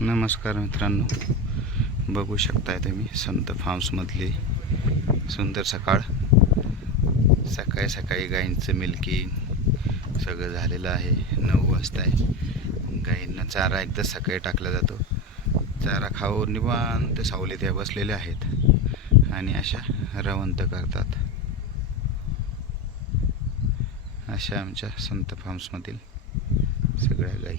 नमस्कार मित्रांनो, बघू शकताय तुम्ही संत फार्म्समधली सुंदर सकाळ. सकाळी सकाळी गायींचं मिल्किंग सगळं झालेलं आहे. 9 वाजता आहे. गायींना चारा एकदा सकाळी टाकला जातो. चारा खाऊन निवांत सावलीत या बसलेल्या आहेत आणि अशा रवंत करतात. अशा आमच्या संत फार्म्समधील सगळ्या गायी.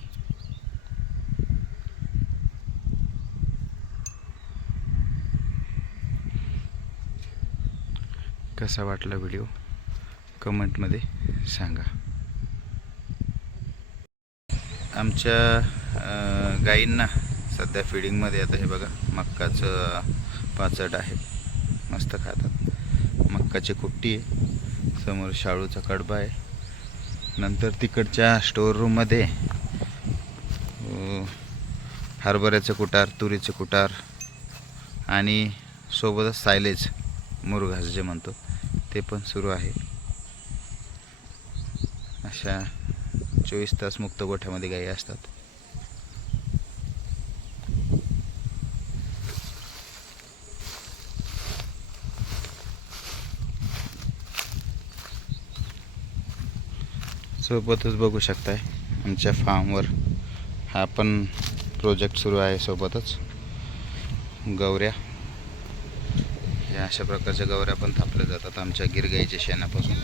कसा वाटला व्हिडिओ कमेंटमध्ये सांगा. आमच्या गायींना सध्या फिडिंगमध्ये आता हे बघा मक्काचं पाचट आहे, मस्त खातात. मक्काची कुट्टी आहे, समोर शाळूचा कडबा आहे. नंतर तिकडच्या स्टोर रूममध्ये हरभऱ्याचं कुटार, तुरीचं कुटार आणि सोबतच सायलेज मुरघास जे म्हणतो ते पण सुरू आहे. अशा 24 तास मुक्त गोठ्यामध्ये गायी असतात. सोबतच बघू शकताय आमच्या फार्मवर हा पण प्रोजेक्ट सुरू आहे. सोबतच गवऱ्या, या अशा प्रकारच्या गवऱ्या पण थापल्या जातात आमच्या गिरगाईच्या शेणापासून.